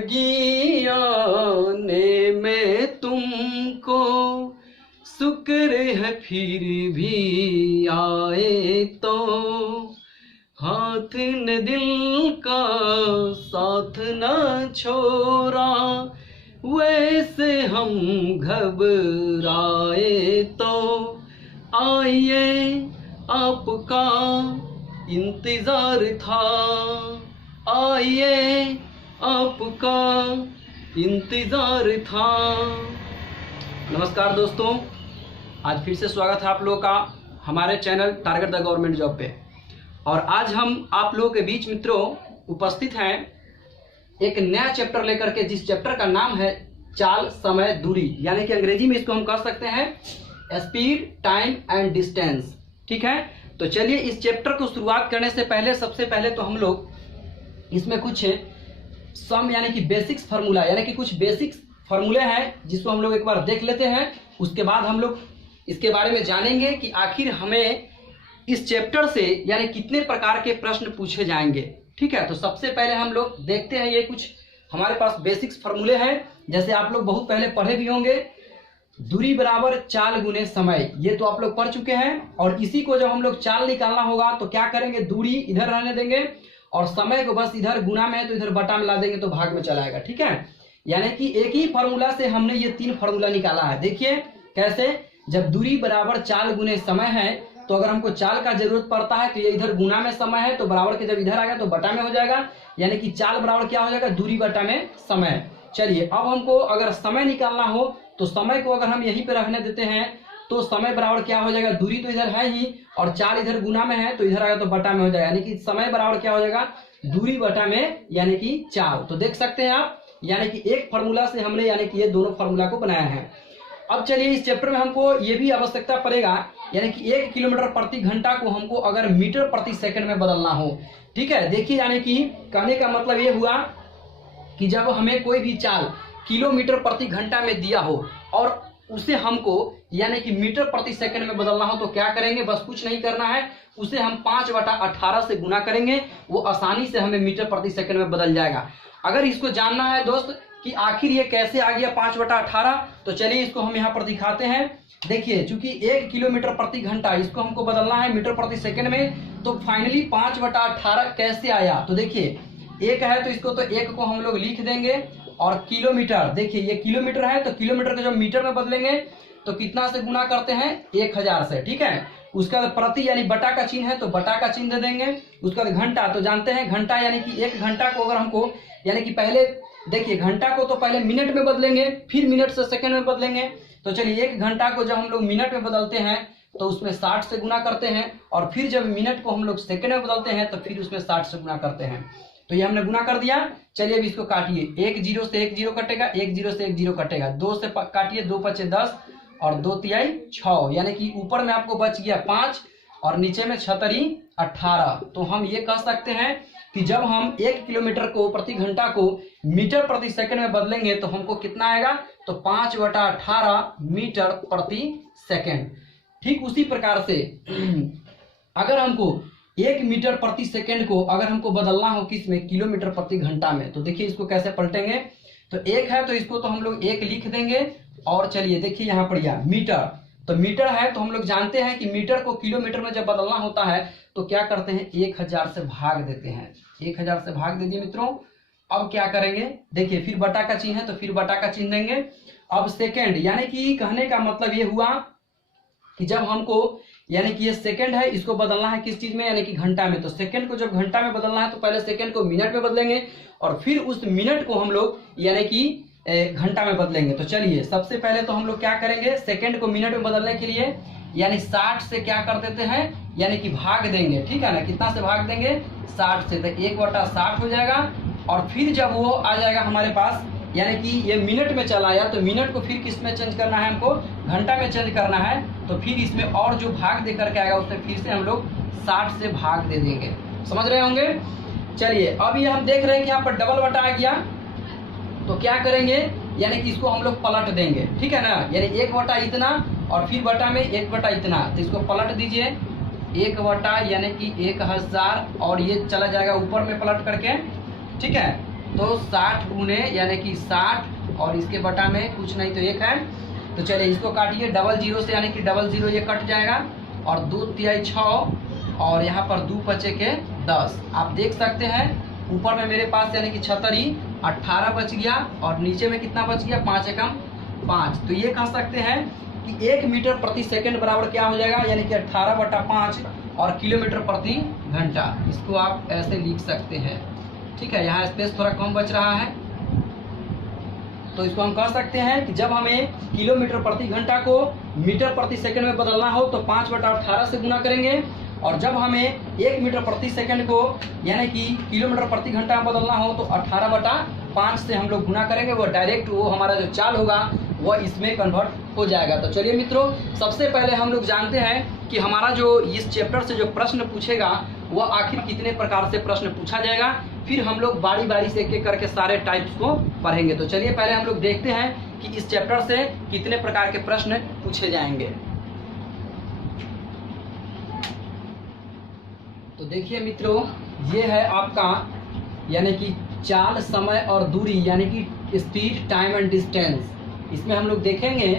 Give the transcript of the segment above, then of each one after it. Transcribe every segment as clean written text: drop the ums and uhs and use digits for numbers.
जिंदगी आने में तुमको, शुक्र है फिर भी आए तो, हाथ न दिल का साथ न छोड़ा, वैसे हम घबराए तो, आइए आपका इंतजार था, आइए आपका इंतजार था। नमस्कार दोस्तों, आज फिर से स्वागत है आप लोगों का हमारे channel target the government job पे। और आज हम आप लोगों के बीच मित्रों उपस्थित हैं एक नया चैप्टर लेकर के, जिस चैप्टर का नाम है चाल, समय, दूरी, यानी कि अंग्रेजी में इसको हम कह सकते हैं स्पीड, टाइम एंड डिस्टेंस। ठीक है, तो चलिए इस चैप्टर को शुरुआत करने से पहले सबसे पहले तो हम लोग इसमें कुछ सम यानी कि बेसिक्स फार्मूला, यानी कि कुछ बेसिक्स फार्मूले हैं जिसको हम लोग एक बार देख लेते हैं। उसके बाद हम लोग इसके बारे में जानेंगे कि आखिर हमें इस चैप्टर से यानी कितने प्रकार के प्रश्न पूछे जाएंगे। ठीक है, तो सबसे पहले हम लोग देखते हैं, ये कुछ हमारे पास बेसिक्स फार्मूले हैं। जैसे आप लोग बहुत पहले पढ़े भी होंगे, दूरी बराबर चाल गुने समय, ये तो आप लोग पढ़ चुके हैं। और इसी को जब हम लोग चाल निकालना होगा तो क्या करेंगे, दूरी इधर रहने देंगे और समय को बस इधर गुना में है तो इधर बटा में ला देंगे तो भाग में चला आएगा। ठीक है, यानी कि एक ही फार्मूला से हमने ये तीन फार्मूला निकाला है। देखिए कैसे, जब दूरी बराबर चाल गुने समय है तो अगर हमको चाल का जरूरत पड़ता है तो ये इधर गुना में समय है, तो बराबर के जब इधर आ गया तो बटा में हो जाएगा, यानी कि चाल बराबर क्या हो जाएगा, दूरी बटा में समय। चलिए अब हमको अगर समय निकालना हो तो समय को अगर हम यहीं पे रखने देते हैं तो समय बराबर क्या हो जाएगा, दूरी तो इधर है ही और चाल इधर गुना में है तो इधर आएगा तो बटा में हो जाएगा, यानी कि समय बराबर क्या हो जाएगा, दूरी बटा में यानी कि चाल। तो देख सकते हैं आप, यानी कि एक फार्मूला से हमने यानी कि ये दोनों फार्मूला को बनाया है। अब चलिए इस चैप्टर में हमको ये भी आवश्यकता पड़ेगा, यानी कि 1 किलोमीटर प्रति घंटा को हमको अगर मीटर प्रति सेकंड में बदलना हो। ठीक है, देखिए यानी कि कहने का मतलब ये हुआ कि जब हमें कोई भी चाल किलोमीटर प्रति घंटा में दिया हो और उसे हमको यानी कि मीटर प्रति सेकंड में बदलना हो तो क्या करेंगे, बस कुछ नहीं करना है, उसे हम 5/18 से गुना करेंगे, वो आसानी से हमें मीटर प्रति सेकंड में बदल जाएगा। अगर इसको जानना है दोस्त कि आखिर ये कैसे आ गया 5/18, तो चलिए इसको हम यहाँ पर दिखाते हैं। देखिए चूंकि 1 किलोमीटर प्रति घंटा इसको हमको बदलना है मीटर प्रति सेकंड में, तो फाइनली 5/18 कैसे आया, तो देखिए एक है तो इसको तो एक को हम लोग लिख देंगे और किलोमीटर, देखिए ये किलोमीटर है तो किलोमीटर को जब मीटर में बदलेंगे तो कितना से गुना करते हैं, 1000 से। ठीक है, उसका प्रति यानी बटा का चिन्ह है तो बटा का चिन्ह दे देंगे। उसका घंटा, तो जानते हैं घंटा यानी कि 1 घंटा को अगर हमको यानी कि पहले देखिए घंटा को तो पहले मिनट में बदलेंगे फिर मिनट से सेकंड में बदलेंगे। तो चलिए 1 घंटा को जब हम लोग मिनट में बदलते हैं तो उसमें 60 से गुना करते हैं और फिर जब मिनट को हम लोग सेकंड में बदलते हैं तो फिर उसमें 60 से गुना करते हैं। तो ये हमने गुना कर दिया। चलिए अब इसको काटिए, 1 0 से 1 0 कटेगा, 1 0 से 1 0 कटेगा, 2 से काटिए, 2 5 10 और 2 तिहाई 6, यानी कि ऊपर में आपको बच गया 5 और नीचे में 6 3 18। तो हम ये कह सकते हैं कि जब हम 1 किलोमीटर को प्रति घंटा को मीटर प्रति सेकंड में बदलेंगे तो हमको कितना आएगा, तो 5/18 मीटर प्रति सेकंड। ठीक उसी प्रकार से अगर हमको 1 मीटर प्रति सेकंड को अगर हमको बदलना हो किस में, किलोमीटर प्रति घंटा में, तो देखिए इसको कैसे पलटेंगे, तो 1 है तो इसको तो हम लोग 1 लिख देंगे। और चलिए देखिए यहाँ पर यह मीटर, तो मीटर है तो हम लोग जानते हैं कि मीटर को किलोमीटर में जब बदलना होता है तो क्या करते हैं, 1000 से भाग देते हैं। 1000 से भाग दे दिए मित्रों। अब क्या करेंगे, देखिए फिर बटा का चिन्ह है तो फिर बटा का चिन्ह देंगे। अब सेकेंड, यानी कि कहने का मतलब ये हुआ कि जब हमको यानी कि ये सेकंड है इसको बदलना है किस चीज में, यानी कि घंटा में, तो सेकंड को जब घंटा में बदलना है तो पहले सेकंड को मिनट में बदलेंगे और फिर उस मिनट को हम लोग यानी कि घंटा में बदलेंगे। तो चलिए सबसे पहले तो हम लोग क्या करेंगे, सेकंड को मिनट में बदलने के लिए यानी 60 से क्या कर देते हैं, यानी कि भाग देंगे। ठीक है ना, कितना से भाग देंगे, 60 से, तो 1/60 हो जाएगा। और फिर जब वो आ जाएगा हमारे पास यानी कि ये मिनट में चला आया तो मिनट को फिर किस में चेंज करना है, हमको घंटा में चेंज करना है, तो फिर इसमें और जो भाग दे करके आएगा उससे फिर से हम लोग 60 से भाग दे देंगे। समझ रहे होंगे। चलिए अब ये हम देख रहे हैं कि यहाँ पर डबल बटा आ गया, तो क्या करेंगे, यानी कि इसको हम लोग पलट देंगे। ठीक है ना, यानी 1 बटा इतना और फिर बटा में 1 बटा इतना, तो इसको पलट दीजिए, 1 बटा यानी कि 1000 और ये चला जाएगा ऊपर में पलट करके। ठीक है, तो 60 गुने यानी कि 60 और इसके बटा में कुछ नहीं तो 1 है। तो चलिए इसको काटिए, डबल जीरो से यानी कि डबल जीरो ये कट जाएगा और 2 तिहाई 6 और यहाँ पर 2 बचे के 10। आप देख सकते हैं ऊपर में मेरे पास यानी कि 36 18 बच गया और नीचे में कितना बच गया 5 एकम 5। तो ये कह सकते हैं कि 1 मीटर प्रति सेकंड बराबर क्या हो जाएगा यानी कि 18/5 और किलोमीटर प्रति घंटा। इसको आप ऐसे लिख सकते हैं, ठीक है। यहाँ स्पेस थोड़ा कम बच रहा है तो इसको हम कह सकते हैं कि जब हमें किलोमीटर प्रति घंटा को मीटर प्रति सेकंड में बदलना हो तो 5/18 से गुना करेंगे और जब हमें 1 मीटर प्रति सेकंड को यानी कि किलोमीटर प्रति घंटा में बदलना हो तो 18/5 से हम लोग गुना करेंगे। वो डायरेक्ट वो हमारा जो चाल होगा वह इसमें कन्वर्ट हो जाएगा। तो चलिए मित्रों, सबसे पहले हम लोग जानते हैं कि हमारा जो इस चैप्टर से जो प्रश्न पूछेगा वह आखिर कितने प्रकार से प्रश्न पूछा जाएगा। फिर हम लोग बारी बारी से एक एक करके सारे टाइप्स को पढ़ेंगे। तो चलिए पहले हम लोग देखते हैं कि इस चैप्टर से कितने प्रकार के प्रश्न पूछे जाएंगे। तो देखिए मित्रों, ये है आपका यानी कि चाल, समय और दूरी यानी कि स्पीड, टाइम एंड डिस्टेंस। इसमें हम लोग देखेंगे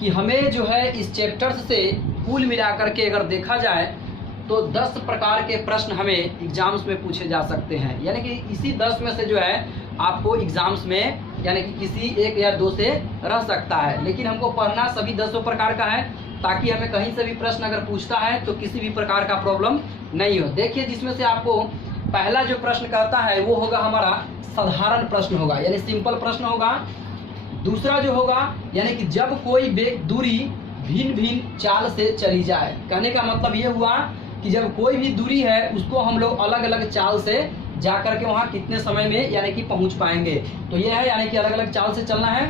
कि हमें जो है इस चैप्टर से कुल मिलाकर के अगर देखा जाए तो 10 प्रकार के प्रश्न हमें एग्जाम्स में पूछे जा सकते हैं। यानी कि इसी 10 में से जो है आपको एग्जाम्स में यानी कि किसी 1 या 2 से रह सकता है, लेकिन हमको पढ़ना सभी 10 प्रकार का है ताकि हमें कहीं से भी प्रश्न अगर पूछता है तो किसी भी प्रकार का प्रॉब्लम नहीं हो। देखिए जिसमें से आपको पहला जो प्रश्न कहता है वो होगा हमारा साधारण प्रश्न होगा यानी सिंपल प्रश्न होगा। दूसरा जो होगा यानी कि जब कोई दूरी भिन्न भिन्न चाल से चली जाए। कहने का मतलब ये हुआ कि जब कोई भी दूरी है उसको हम लोग अलग अलग चाल से जा करके वहाँ कितने समय में यानी कि पहुँच पाएंगे। तो ये है यानी कि अलग अलग चाल से चलना है।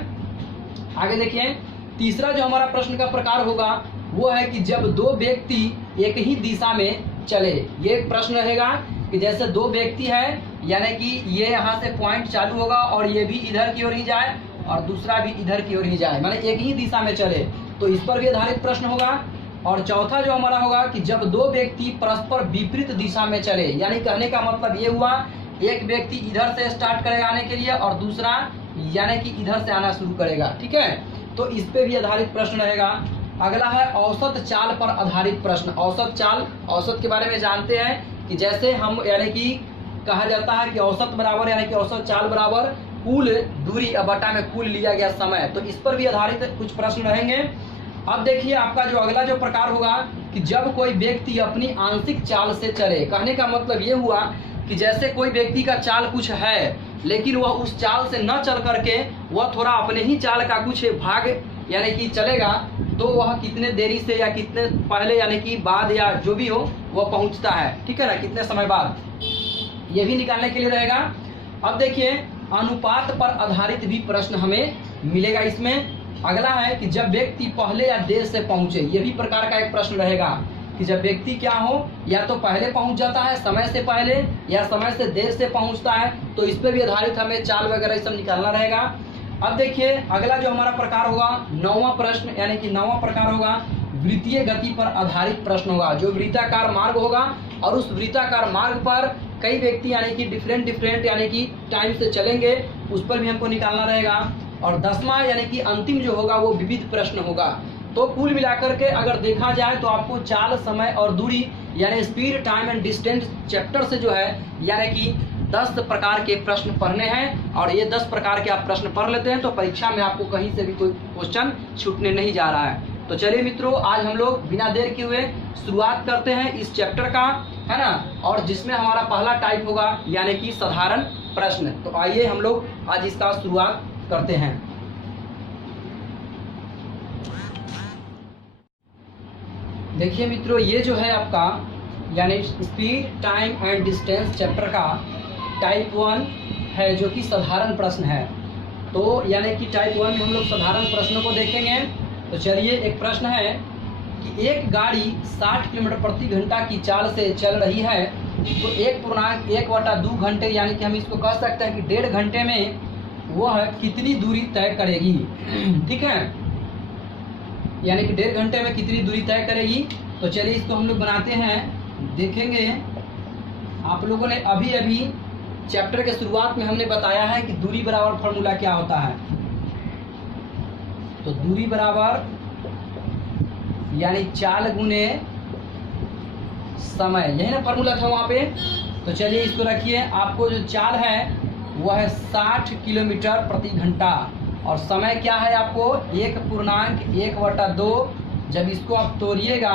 आगे देखिए, तीसरा जो हमारा प्रश्न का प्रकार होगा वो है कि जब 2 व्यक्ति एक ही दिशा में चले। ये प्रश्न रहेगा कि जैसे 2 व्यक्ति है यानी कि ये यहाँ से पॉइंट चालू होगा और ये भी इधर की ओर ही जाए और दूसरा भी इधर की ओर ही जाए, माने एक ही दिशा में चले, तो इस पर भी आधारित प्रश्न होगा। और चौथा जो हमारा होगा कि जब 2 व्यक्ति परस्पर विपरीत दिशा में चले। यानी कहने का मतलब ये हुआ एक व्यक्ति इधर से स्टार्ट करेगा आने के लिए और दूसरा यानी कि इधर से आना शुरू करेगा, ठीक है। तो इस पे भी आधारित प्रश्न रहेगा। अगला है औसत चाल पर आधारित प्रश्न। औसत चाल, औसत के बारे में जानते हैं कि जैसे हम यानी कि कहा जाता है कि औसत बराबर यानी कि औसत चाल बराबर कुल दूरी बटा में कुल लिया गया समय। तो इस पर भी आधारित कुछ प्रश्न रहेंगे। अब देखिए आपका जो अगला जो प्रकार होगा कि जब कोई व्यक्ति अपनी आंशिक चाल से चले। कहने का मतलब ये हुआ कि जैसे कोई व्यक्ति का चाल कुछ है लेकिन वह उस चाल से न चल करके वह थोड़ा अपने ही चाल का कुछ भाग यानी कि चलेगा, तो वह कितने देरी से या कितने पहले यानी कि बाद या जो भी हो वह पहुंचता है, ठीक है ना, कितने समय बाद, ये भी निकालने के लिए रहेगा। अब देखिए अनुपात पर आधारित भी प्रश्न हमें मिलेगा इसमें। अगला है कि जब व्यक्ति पहले या देर से पहुंचे। ये भी प्रकार का एक प्रश्न रहेगा कि जब व्यक्ति क्या हो या तो पहले पहुंच जाता है समय से पहले या समय से देर से पहुंचता है, तो इस पर भी आधारित हमें चाल वगैरह सब निकालना रहेगा। अब देखिए अगला जो हमारा प्रकार होगा 9वां प्रश्न यानी कि 9वां प्रकार होगा वृत्तीय गति पर आधारित प्रश्न होगा। जो वृत्ताकार मार्ग होगा और उस वृत्ताकार मार्ग पर कई व्यक्ति यानी कि डिफरेंट यानी कि टाइम से चलेंगे, उस पर भी हमको निकालना रहेगा। और 10वां यानी कि अंतिम जो होगा वो विविध प्रश्न होगा। तो कुल मिलाकर के अगर देखा जाए तो आपको चाल, समय और दूरी यानी speed, time and distance chapter से जो है यानी कि 10 प्रकार के प्रश्न पढ़ने हैं। और ये 10 प्रकार के आप प्रश्न पढ़ लेते हैं तो परीक्षा में आपको कहीं से भी कोई क्वेश्चन छूटने नहीं जा रहा है। तो चलिए मित्रों, आज हम लोग बिना देर किए हुए शुरुआत करते हैं इस चैप्टर का, है ना, और जिसमें हमारा पहला टाइप होगा यानी कि साधारण प्रश्न। तो आइए हम लोग आज इसका शुरुआत करते हैं। देखिए मित्रों, ये जो है आपका यानी speed, time and distance chapter का टाइप 1 है जो कि साधारण प्रश्न है। तो यानी कि टाइप 1 में हम लोग साधारण प्रश्नों को देखेंगे। तो चलिए एक प्रश्न है कि एक गाड़ी 60 किलोमीटर प्रति घंटा की चाल से चल रही है तो 1.1/2 घंटे यानी कि हम इसको कह सकते हैं कि 1.5 घंटे में वह कितनी दूरी तय करेगी, ठीक है, यानी कि 1.5 घंटे में कितनी दूरी तय करेगी। तो चलिए इसको हम लोग बनाते हैं, देखेंगे। आप लोगों ने अभी चैप्टर के शुरुआत में हमने बताया है कि दूरी बराबर फॉर्मूला क्या होता है। तो दूरी बराबर यानी चाल गुने समय, यही ना फॉर्मूला था वहाँ पे। तो चलिए इसको रखिए। आपको जो चाल है वह है 60 किलोमीटर प्रति घंटा और समय क्या है आपको 1.1/2। जब इसको आप तोड़िएगा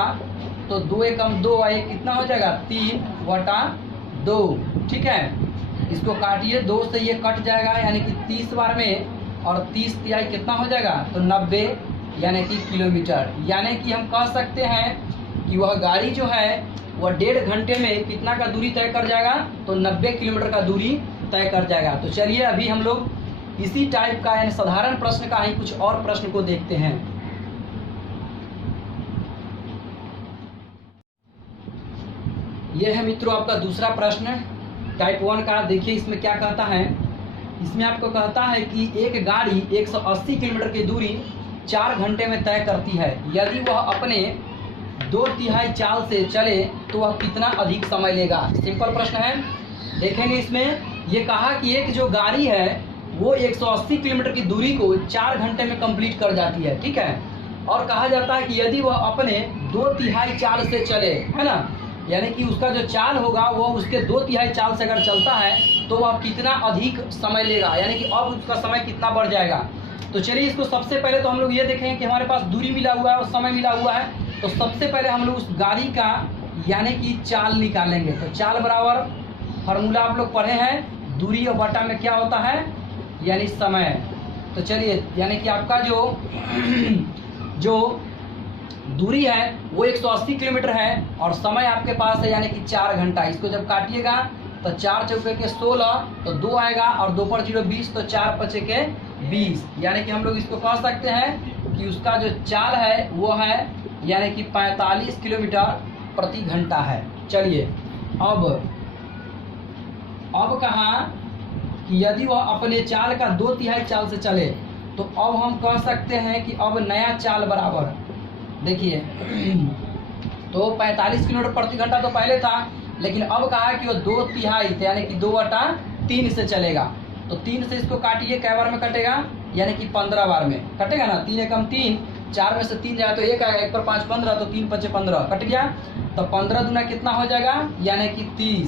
तो 2 एकम 2 और 1 कितना हो जाएगा 3/2। ठीक है, इसको काटिए, 2 से ये कट जाएगा यानी कि 30 बार में, और 30 तिहाई कितना हो जाएगा तो 90 यानी कि किलोमीटर। यानी कि हम कह सकते हैं कि वह गाड़ी जो है वह 1.5 घंटे में कितना का दूरी तय कर जाएगा तो 90 किलोमीटर का दूरी तय कर जाएगा। तो चलिए अभी हम लोग इसी टाइप का यानी साधारण प्रश्न का ही कुछ और प्रश्न को देखते हैं। यह है मित्रों आपका दूसरा प्रश्न टाइप 1 का। देखिए इसमें क्या कहता है। इसमें आपको कहता है कि एक गाड़ी 180 किलोमीटर की दूरी 4 घंटे में तय करती है। यदि वह अपने 2/3 चाल से चले तो वह कितना अधिक समय लेगा। सिंपल प्रश्न है। देखेंगे इसमें ये कहा कि एक जो गाड़ी है वो 180 किलोमीटर की दूरी को 4 घंटे में कंप्लीट कर जाती है। ठीक है, और कहा जाता है कि यदि वह अपने 2/3 चाल से चले, है ना, यानी कि उसका जो चाल होगा वो उसके 2/3 चाल से अगर चलता है तो वह कितना अधिक समय लेगा, यानी कि अब उसका समय कितना बढ़ जाएगा। तो चलिए इसको सबसे पहले तो हम लोग ये देखेंगे कि हमारे पास दूरी मिला हुआ है और समय मिला हुआ है। तो सबसे पहले हम लोग उस गाड़ी का यानी कि चाल निकालेंगे। तो चाल बराबर फार्मूला आप लोग पढ़े हैं, दूरी और बटा में क्या होता है यानी समय। तो चलिए यानी कि आपका जो दूरी है वो 180 किलोमीटर है और समय आपके पास है यानी कि 4 घंटा। इसको जब काटिएगा तो 4 चौके के 16 तो 2 आएगा और 2 पर 0 20 तो 4 पचे के 20। यानी कि हम लोग इसको कह सकते हैं कि उसका जो चाल है वो है यानी कि 45 किलोमीटर प्रति घंटा है। चलिए अब कहा कि यदि वह अपने चाल का 2/3 चाल से चले तो अब हम कह सकते हैं कि अब नया चाल बराबर देखिए तो 45 किलोमीटर प्रति घंटा तो पहले था, लेकिन अब कहा कि वो 2/3 यानी कि 2/3 से चलेगा। तो 3 से इसको काटिए, कै बार में कटेगा यानी कि 15 बार में कटेगा ना। 3 एकम 3, 4 में से 3 जाए तो 1 आएगा, 1 पर 5 15 तो 3 पचे 15 कट गया। तो 15 दूना कितना हो जाएगा यानी कि 30।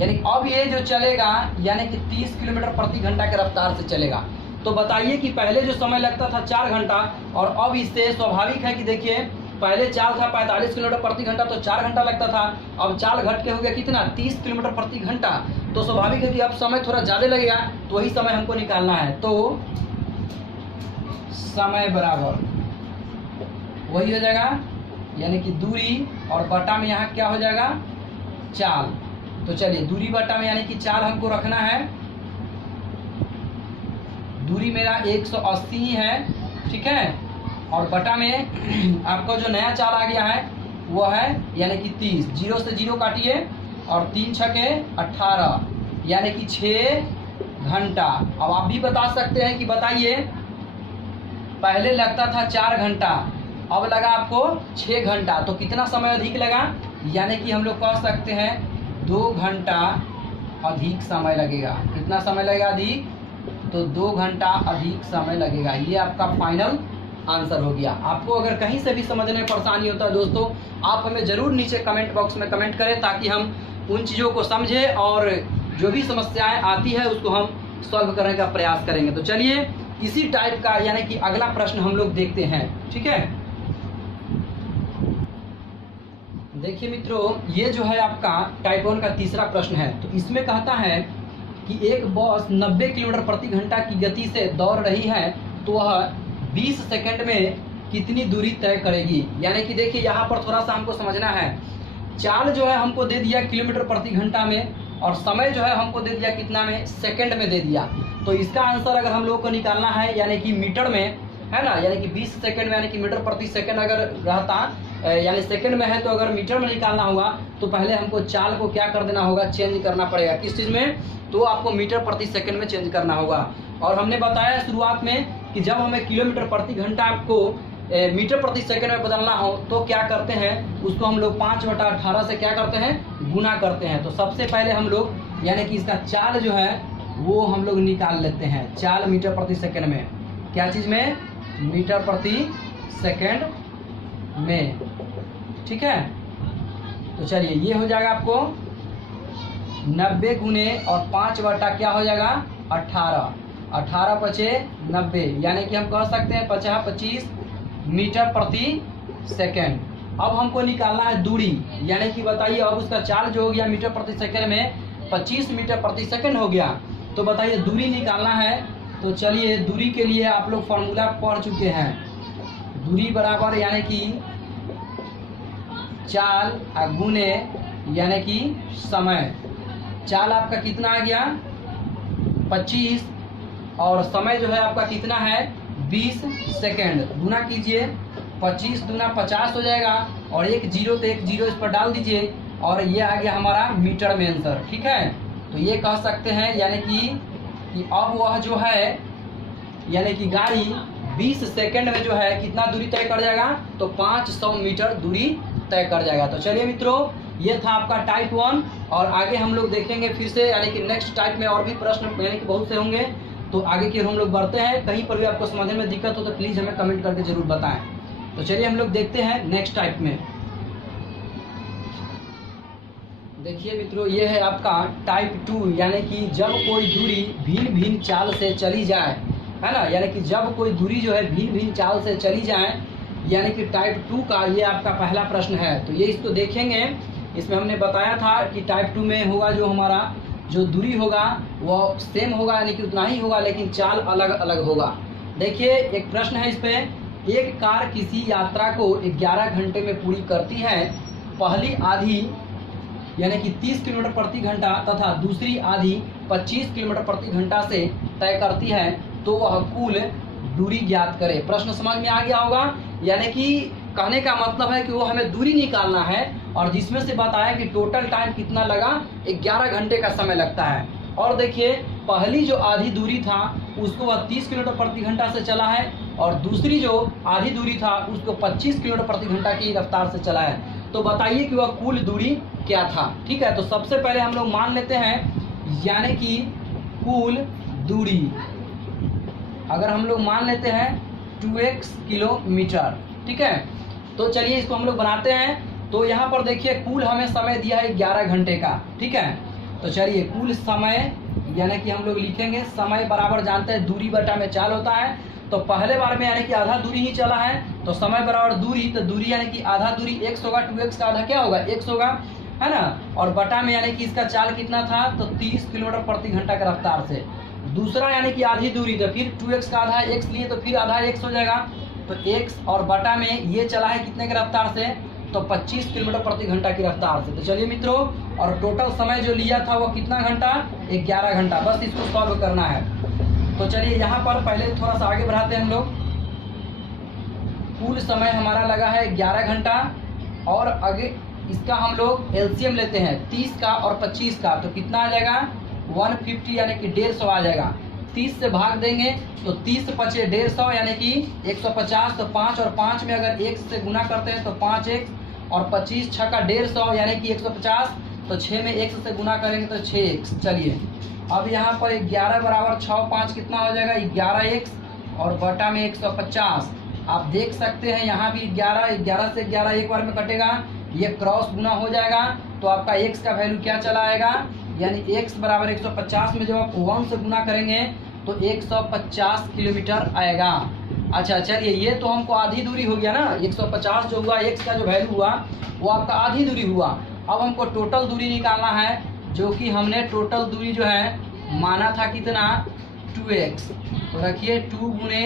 यानी अब ये जो चलेगा यानी कि 30 किलोमीटर प्रति घंटा के रफ्तार से चलेगा। तो बताइए कि पहले जो समय लगता था 4 घंटा और अब इससे स्वाभाविक है कि देखिए पहले चाल था 45 किलोमीटर प्रति घंटा तो 4 घंटा लगता था, अब चाल घट के हो गया कितना 30 किलोमीटर प्रति घंटा। तो स्वाभाविक है कि अब समय थोड़ा ज़्यादा लगेगा, तो वही समय हमको निकालना है। तो समय बराबर वही हो जाएगा यानी कि दूरी और बटा में यहाँ क्या हो जाएगा चाल। तो चलिए दूरी बटा में यानी कि चाल हमको रखना है। दूरी मेरा 180 ही है, ठीक है, और बटा में आपका जो नया चाल आ गया है वो है यानी कि 30। 0 से 0 काटिए और 3 छके 18 यानी कि 6 घंटा। अब आप भी बता सकते हैं कि बताइए पहले लगता था 4 घंटा अब लगा आपको 6 घंटा, तो कितना समय अधिक लगा, यानी कि हम लोग कह सकते हैं 2 घंटा अधिक समय लगेगा। कितना समय लगेगा अधिक, तो 2 घंटा अधिक समय लगेगा। ये आपका फाइनल आंसर हो गया। आपको अगर कहीं से भी समझने में परेशानी होता है दोस्तों, आप हमें ज़रूर नीचे कमेंट बॉक्स में कमेंट करें ताकि हम उन चीज़ों को समझें और जो भी समस्याएं आती है उसको हम सॉल्व करने का प्रयास करेंगे। तो चलिए इसी टाइप का यानी कि अगला प्रश्न हम लोग देखते हैं, ठीक है। देखिए मित्रों, ये जो है आपका टाइप 1 का तीसरा प्रश्न है। तो इसमें कहता है कि एक बस 90 किलोमीटर प्रति घंटा की गति से दौड़ रही है तो वह 20 सेकंड में कितनी दूरी तय करेगी। यानी कि देखिए यहाँ पर थोड़ा सा हमको समझना है। चाल जो है हमको दे दिया किलोमीटर प्रति घंटा में और समय जो है हमको दे दिया कितना में, सेकंड में दे दिया। तो इसका आंसर अगर हम लोग को निकालना है यानी कि मीटर में, है ना, यानी कि 20 सेकंड में यानी कि मीटर प्रति सेकंड अगर रहता यानी सेकंड में है तो अगर मीटर में निकालना होगा तो पहले हमको चाल को क्या कर देना होगा, चेंज करना पड़ेगा। किस चीज़ में, तो आपको मीटर प्रति सेकंड में चेंज करना होगा। और हमने बताया शुरुआत में कि जब हमें किलोमीटर प्रति घंटा आपको मीटर प्रति सेकंड में बदलना हो तो क्या करते हैं, उसको हम लोग 5/18 से क्या करते हैं, गुना करते हैं। तो सबसे पहले हम लोग यानी कि इसका चाल जो है वो हम लोग निकाल लेते हैं। चाल मीटर प्रति सेकंड में, क्या चीज़ में? मीटर प्रति सेकंड में। ठीक है, तो चलिए ये हो जाएगा आपको 90 गुने और 5 बटा क्या हो जाएगा 18, 18 पचे 90, यानी कि हम कह सकते हैं 50-25 मीटर प्रति सेकंड। अब हमको निकालना है दूरी, यानी कि बताइए अब उसका चाल जो हो गया मीटर प्रति सेकंड में 25 मीटर प्रति सेकंड हो गया, तो बताइए दूरी निकालना है। तो चलिए दूरी के लिए आप लोग फॉर्मूला पढ़ चुके हैं, दूरी बराबर यानी कि चाल गुने यानी कि समय। चाल आपका कितना आ गया 25 और समय जो है आपका कितना है 20 सेकंड। गुना कीजिए 25 दूना 50 हो जाएगा और एक जीरो तो एक जीरो इस पर डाल दीजिए और ये आ गया हमारा मीटर में आंसर। ठीक है, तो ये कह सकते हैं यानी कि अब वह जो है यानी कि गाड़ी 20 सेकंड में जो है कितना दूरी तय कर जाएगा, तो 500 मीटर दूरी तय कर जाएगा। तो चलिए मित्रों, ये था आपका टाइप 1 और आगे हम लोग देखेंगे फिर से, यानी कि नेक्स्ट टाइप में और भी प्रश्न यानी कि बहुत से होंगे। तो आगे की हम लोग बढ़ते हैं, कहीं पर भी आपको समझने में दिक्कत हो तो प्लीज़ हमें कमेंट करके जरूर बताएं। तो चलिए हम लोग देखते हैं नेक्स्ट टाइप में। देखिए मित्रों, ये है आपका टाइप 2, यानी कि जब कोई दूरी भिन्न भिन्न चाल से चली जाए, है ना, यानी कि जब कोई दूरी जो है भिन्न भिन्न चाल से चली जाए, यानी कि टाइप 2 का ये आपका पहला प्रश्न है। तो ये इसको देखेंगे, इसमें हमने बताया था कि टाइप 2 में होगा जो हमारा जो दूरी होगा वो सेम होगा, यानी कि उतना ही होगा, लेकिन चाल अलग अलग होगा। देखिए एक प्रश्न है इस पर, एक कार किसी यात्रा को 11 घंटे में पूरी करती है। पहली आधी यानी कि 30 किलोमीटर प्रति घंटा तथा दूसरी आधी 25 किलोमीटर प्रति घंटा से तय करती है, तो वह कुल दूरी ज्ञात करे। प्रश्न समझ में आ गया होगा, यानी कि कहने का मतलब है कि वो हमें दूरी निकालना है और जिसमें से बताया कि टोटल टाइम कितना लगा, 11 घंटे का समय लगता है। और देखिए पहली जो आधी दूरी था उसको वह 30 किलोमीटर प्रति घंटा से चला है और दूसरी जो आधी दूरी था उसको 25 किलोमीटर प्रति घंटा की रफ्तार से चला है। तो बताइए कि वह कुल दूरी क्या था। ठीक है, तो सबसे पहले हम लोग मान लेते हैं, यानी कि कुल दूरी अगर हम लोग मान लेते हैं 2x किलोमीटर। ठीक है, तो चलिए इसको हम लोग बनाते हैं। तो यहाँ पर देखिए कुल हमें समय दिया है 11 घंटे का। ठीक है, तो चलिए कुल समय यानी कि हम लोग लिखेंगे समय बराबर जानते हैं दूरी बटा में चाल होता है। तो पहले बार में यानी कि आधा दूरी ही चला है, तो समय बराबर दूरी, तो दूरी यानी कि आधा दूरी x होगा, 2x का आधा क्या होगा x होगा, है ना, और बटा में यानी कि इसका चाल कितना था, तो 30 किलोमीटर प्रति घंटा की रफ्तार से। दूसरा यानी कि आधी दूरी, तो फिर 2x का आधा x लिए तो फिर आधा x हो जाएगा, तो x और बटा में ये चला है कितने की रफ्तार से, तो 25 किलोमीटर प्रति घंटा की रफ्तार से। तो चलिए मित्रों, और टोटल समय जो लिया था वो कितना घंटा, 11 घंटा। बस इसको सॉल्व करना है। तो चलिए यहाँ पर पहले थोड़ा सा आगे बढ़ाते हैं हम लोग। कुल समय हमारा लगा है 11 घंटा और आगे इसका हम लोग एलसीएम लेते हैं 30 का और 25 का, तो कितना आ जाएगा 150 यानी कि 150 आ जाएगा। 30 से भाग देंगे तो 30 पचे 150 यानी कि 150, तो 5 और 5 में अगर 1 से गुना करते हैं तो 5x और 25 6 का 150 यानी कि 150, तो 6 में 1 से गुना करेंगे तो 6x। चलिए अब यहाँ पर 11 बराबर 6 5 कितना हो जाएगा 11x और बटा में 150। आप देख सकते हैं यहाँ भी 11 से 11 एक बार में कटेगा, ये क्रॉस गुना हो जाएगा, तो आपका x का वैल्यू क्या चला आएगा, यानी x बराबर 150 में जब आप 1 से गुना करेंगे तो 150 किलोमीटर आएगा। अच्छा चलिए, ये तो हमको आधी दूरी हो गया ना, 150 जो हुआ x का जो वैल्यू हुआ वो आपका आधी दूरी हुआ। अब हमको टोटल दूरी निकालना है, जो कि हमने टोटल दूरी जो है माना था कितना 2x, तो रखिए 2 गुने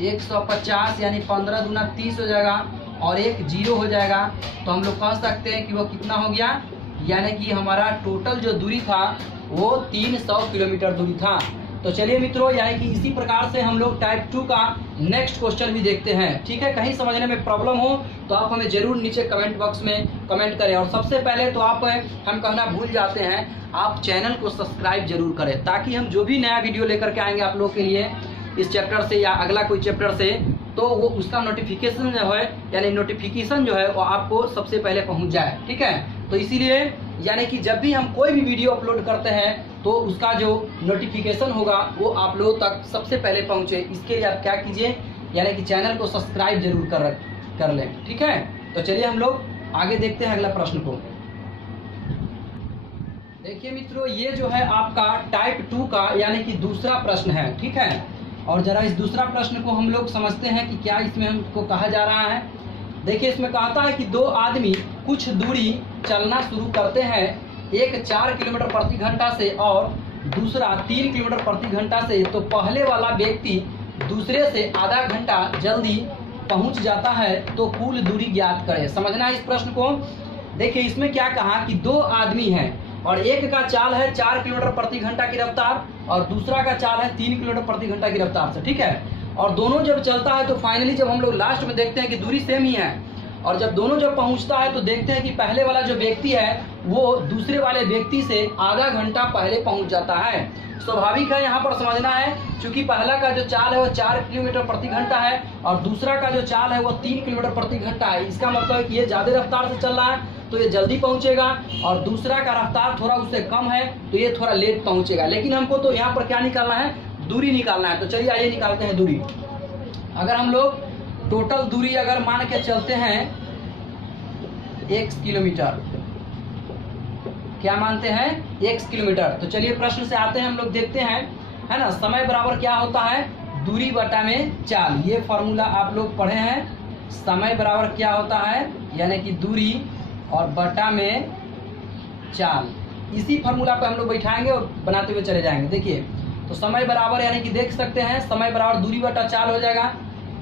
150 यानी 15 दूना 30 हो जाएगा और एक जीरो हो जाएगा, तो हम लोग कह सकते हैं कि वो कितना हो गया, यानी कि हमारा टोटल जो दूरी था वो 300 किलोमीटर दूरी था। तो चलिए मित्रों, यानी कि इसी प्रकार से हम लोग टाइप 2 का नेक्स्ट क्वेश्चन भी देखते हैं। ठीक है, कहीं समझने में प्रॉब्लम हो तो आप हमें जरूर नीचे कमेंट बॉक्स में कमेंट करें। और सबसे पहले तो आप हम कहना भूल जाते हैं, आप चैनल को सब्सक्राइब जरूर करें, ताकि हम जो भी नया वीडियो लेकर के आएंगे आप लोग के लिए इस चैप्टर से या अगला कोई चैप्टर से, तो वो उसका नोटिफिकेशन जो है यानी नोटिफिकेशन जो है वो आपको सबसे पहले पहुंच जाए। ठीक है, तो इसीलिए यानी कि जब भी हम कोई भी वीडियो अपलोड करते हैं तो उसका जो नोटिफिकेशन होगा वो आप लोगों तक सबसे पहले पहुंचे। इसके लिए आप क्या कीजिए, यानी कि चैनल को सब्सक्राइब जरूर कर लें। ठीक है, तो चलिए हम लोग आगे देखते हैं अगला प्रश्न को। देखिए मित्रों, ये जो है आपका टाइप 2 का यानी कि दूसरा प्रश्न है। ठीक है, और जरा इस दूसरा प्रश्न को हम लोग समझते हैं कि क्या इसमें हमको कहा जा रहा है। देखिए, इसमें कहता है कि दो आदमी कुछ दूरी चलना शुरू करते हैं, एक 4 किलोमीटर प्रति घंटा से और दूसरा 3 किलोमीटर प्रति घंटा से। तो पहले वाला व्यक्ति दूसरे से आधा घंटा जल्दी पहुंच जाता है, तो कुल दूरी ज्ञात करें। समझना है इस प्रश्न को। देखिए, इसमें क्या कहा कि दो आदमी हैं और एक का चाल है 4 किलोमीटर प्रति घंटा की रफ्तार और दूसरा का चाल है 3 किलोमीटर प्रति घंटा की रफ्तार से। ठीक है, और दोनों जब चलता है तो फाइनली जब हम लोग लास्ट में देखते हैं कि दूरी सेम ही है, और जब दोनों जब पहुंचता है तो देखते हैं कि पहले वाला जो व्यक्ति है वो दूसरे वाले व्यक्ति से आधा घंटा पहले पहुंच जाता है। स्वाभाविक है, यहाँ पर समझना है, क्योंकि पहला का जो चाल है वो 4 किलोमीटर प्रति घंटा है और दूसरा का जो चाल है वो 3 किलोमीटर प्रति घंटा है। इसका मतलब है कि ये ज्यादा रफ्तार से चल रहा है तो ये जल्दी पहुंचेगा, और दूसरा का रफ्तार थोड़ा उससे कम है तो ये थोड़ा लेट पहुंचेगा। लेकिन हमको तो यहाँ पर क्या निकालना है, दूरी निकालना है। तो चलिए आइए निकालते हैं दूरी। अगर हम लोग टोटल दूरी अगर मान के चलते हैं x किलोमीटर, क्या मानते हैं, x किलोमीटर। तो चलिए प्रश्न से आते हैं, हम लोग देखते हैं, है ना। समय बराबर क्या होता है, दूरी बटा में चाल। ये फॉर्मूला आप लोग पढ़े हैं। समय बराबर क्या होता है, यानी कि दूरी और बटा में चाल। इसी फॉर्मूला पे हम लोग बैठाएंगे और बनाते हुए चले जाएंगे। देखिए, तो समय बराबर यानी कि देख सकते हैं, समय बराबर दूरी बटा चाल हो जाएगा।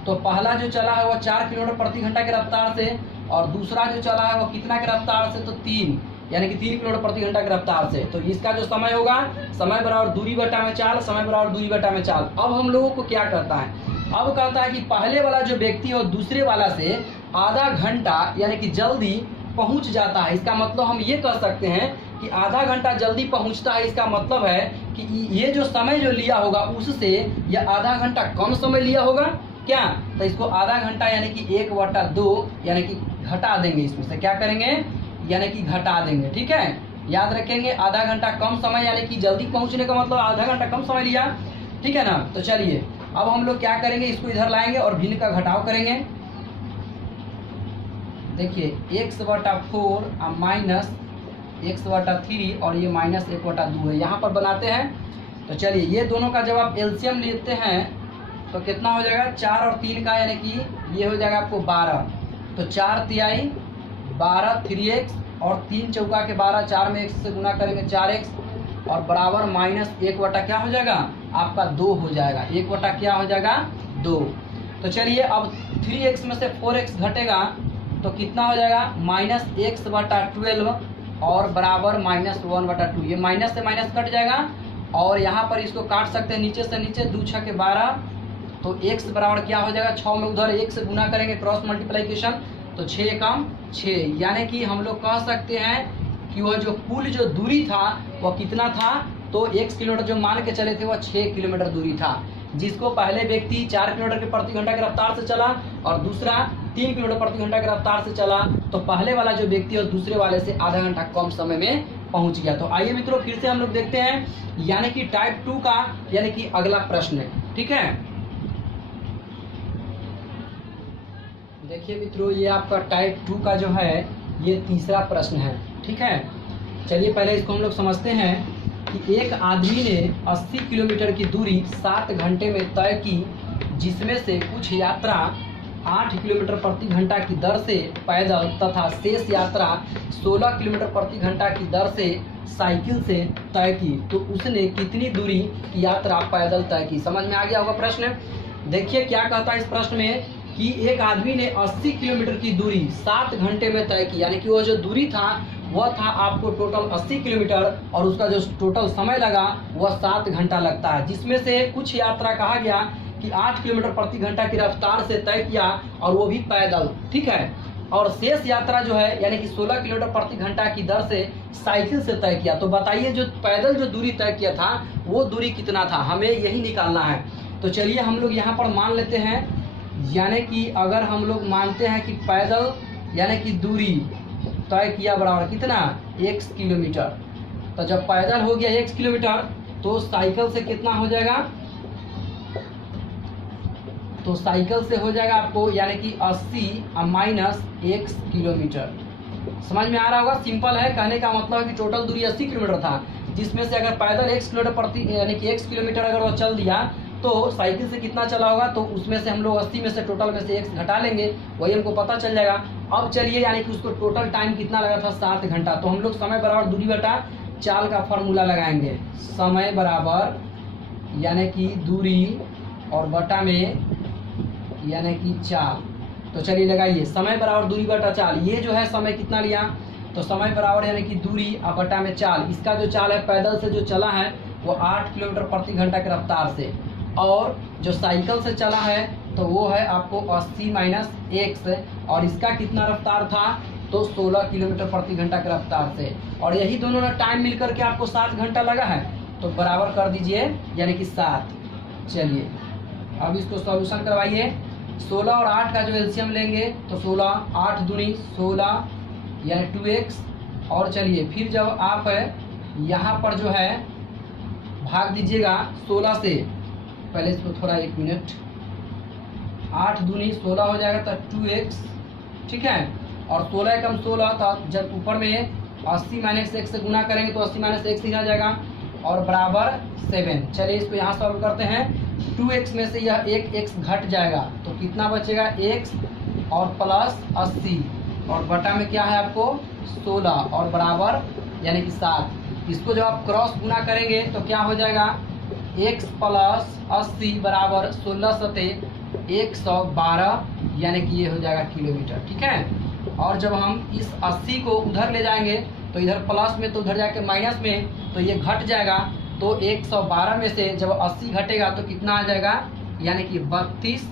तो पहला जो चला है वो 4 किलोमीटर प्रति घंटा की रफ्तार से और दूसरा जो चला है वो कितना की रफ्तार से, तो 3 यानी कि 3 किलोमीटर प्रति घंटा की रफ्तार से। तो इसका जो समय होगा, समय बराबर दूरी बटा में चाल, समय बराबर दूरी बटा में चाल। अब हम लोगों को क्या करता है, अब कहता है कि पहले वाला जो व्यक्ति है दूसरे वाला से आधा घंटा यानी कि जल्दी पहुंच जाता है। इसका मतलब हम ये कह सकते हैं कि आधा घंटा जल्दी पहुंचता है। इसका मतलब है कि ये जो समय जो लिया होगा उससे यह आधा घंटा कम समय लिया होगा क्या। तो इसको आधा घंटा यानी कि 1/2 यानी कि घटा देंगे, इसमें से क्या करेंगे, यानी कि घटा देंगे। ठीक है, याद रखेंगे, आधा घंटा कम समय यानी कि जल्दी पहुंचने का मतलब आधा घंटा कम समय लिया। ठीक है ना। तो चलिए अब हम लोग क्या करेंगे, इसको इधर लाएंगे और भिन्न का घटाव करेंगे। देखिए, x/4 माइनस x/3 और ये माइनस 1/2 है, यहाँ पर बनाते हैं। तो चलिए, ये दोनों का जब आप एलसीएम लेते हैं तो कितना हो जाएगा, 4 और 3 का यानी कि ये हो जाएगा आपको 12। तो 4 तिहाई 12 3x और 3 चौका के 12, 4 में x से गुना करेंगे 4x और बराबर माइनस 1 क्या हो जाएगा आपका 2 हो जाएगा। 1 क्या हो जाएगा 2। तो चलिए अब 3x में से 4x घटेगा तो कितना हो जाएगा, माइनस x/12 और बराबर माइनस 1/2। ये माइनस से माइनस कट जाएगा और यहाँ पर इसको काट सकते हैं नीचे से नीचे, 2 6 के 12। तो x बराबर क्या हो जाएगा, 6 में उधर 1 से गुना करेंगे, क्रॉस मल्टीप्लाइकेशन, तो 6 कम 6। यानी कि हम लोग कह सकते हैं कि वह जो कुल जो दूरी था वह कितना था, तो x किलोमीटर जो मान के चले थे वह 6 किलोमीटर दूरी था, जिसको पहले व्यक्ति 4 किलोमीटर के प्रति घंटा की रफ्तार से चला और दूसरा 3 किलोमीटर प्रति घंटा की रफ्तार से चला। तो पहले वाला जो व्यक्ति और दूसरे वाले से आधा घंटा कम समय में पहुंच गया। तो आइए मित्रों फिर से हम लोग देखते हैं, यानी कि टाइप 2 का यानी कि अगला प्रश्न है। ठीक है, देखिए मित्रों, ये आपका टाइप 2 का जो है ये तीसरा प्रश्न है। ठीक है, चलिए पहले इसको हम लोग समझते हैं कि एक आदमी ने 80 किलोमीटर की दूरी 7 घंटे में तय की, जिसमें से कुछ यात्रा 8 किलोमीटर प्रति घंटा की दर से पैदल तथा शेष यात्रा 16 किलोमीटर प्रति घंटा की दर से साइकिल से तय की। तो उसने कितनी दूरी की यात्रा पैदल तय की। समझ में आ गया होगा प्रश्न। देखिए क्या कहता है इस प्रश्न में कि एक आदमी ने 80 किलोमीटर की दूरी 7 घंटे में तय की, यानी कि वो जो दूरी था वह था आपको टोटल 80 किलोमीटर और उसका जो टोटल समय लगा वह 7 घंटा लगता है, जिसमें से कुछ यात्रा कहा गया कि 8 किलोमीटर प्रति घंटा की रफ्तार से तय किया और वो भी पैदल। ठीक है, और शेष यात्रा जो है यानी कि 16 किलोमीटर प्रति घंटा की दर से साइकिल से तय किया। तो बताइए जो पैदल जो दूरी तय किया था वो दूरी कितना था, हमें यही निकालना है। तो चलिए हम लोग यहाँ पर मान लेते हैं यानी कि अगर हम लोग मानते हैं कि पैदल यानी कि दूरी तय किया बराबर कितना, x किलोमीटर, तो जब पैदल हो गया x किलोमीटर तो साइकिल से कितना हो जाएगा, तो साइकिल से हो जाएगा आपको यानी कि 80 माइनस x किलोमीटर। समझ में आ रहा होगा, सिंपल है। कहने का मतलब है कि टोटल दूरी 80 किलोमीटर था, जिसमें से अगर पैदल x किलोमीटर प्रति यानी कि x किलोमीटर अगर वो चल दिया तो साइकिल से कितना चला होगा, तो उसमें से हम लोग 80 में से टोटल में से x घटा लेंगे, वही हमको पता चल जाएगा। अब चलिए यानी कि उसको टोटल टाइम कितना लगा था, 7 घंटा। तो हम लोग समय बराबर दूरी बटा चाल का फॉर्मूला लगाएंगे। समय बराबर यानी कि दूरी और बटा में यानी कि चाल। तो चलिए लगाइए, समय बराबर दूरी बटा चाल। ये जो है समय कितना लिया, तो समय बराबर यानी कि दूरी और बटा में चाल। इसका जो चाल है पैदल से जो चला है वो 8 किलोमीटर प्रति घंटा की रफ्तार से, और जो साइकिल से चला है तो वो है आपको 80 माइनस x, और इसका कितना रफ्तार था, तो 16 किलोमीटर प्रति घंटा की रफ्तार से। और यही दोनों ना टाइम मिल करके आपको 7 घंटा लगा है, तो बराबर कर दीजिए यानी कि 7। चलिए अब इसको सॉल्यूशन करवाइए। 16 और 8 का जो एलसीएम लेंगे तो 16, 8 दूनी 16 यानी 2x। और चलिए फिर जब आप यहाँ पर जो है भाग दीजिएगा 16 से, पहले इसको थोड़ा 1 मिनट, 8 दूनी 16 हो जाएगा तो 2x, ठीक है। और 16 एकम 16, तो जब ऊपर में 80 माइनस x से गुना करेंगे तो 80 माइनस x ही आ जाएगा, और बराबर 7। चलिए इसको यहाँ सॉल्व करते हैं। 2x में से यह एक x घट जाएगा तो कितना बचेगा, x और प्लस 80, और बटा में क्या है आपको 16, और बराबर यानी कि 7। इसको जब आप क्रॉस गुना करेंगे तो क्या हो जाएगा, x प्लस 80 बराबर 16 सते 112, यानी कि ये हो जाएगा किलोमीटर, ठीक है। और जब हम इस 80 को उधर ले जाएंगे तो इधर प्लस में तो उधर जाके माइनस में, तो ये घट जाएगा। तो 112 में से जब 80 घटेगा तो कितना आ जाएगा, यानी कि 32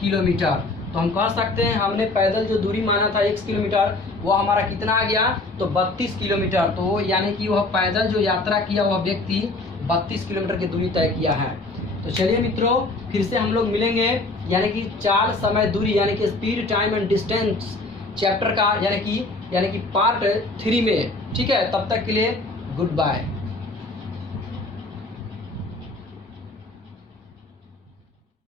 किलोमीटर। तो हम कह सकते हैं हमने पैदल जो दूरी माना था 1 किलोमीटर, वो हमारा कितना आ गया, तो 32 किलोमीटर। तो यानी कि वह पैदल जो यात्रा किया वह व्यक्ति 32 किलोमीटर की दूरी तय किया है। तो चलिए मित्रों फिर से हम लोग मिलेंगे यानी कि चाल, समय, दूरी यानी कि speed, time and distance chapter का यानी कि पार्ट 3 में, ठीक है। तब तक के लिए गुड बाय।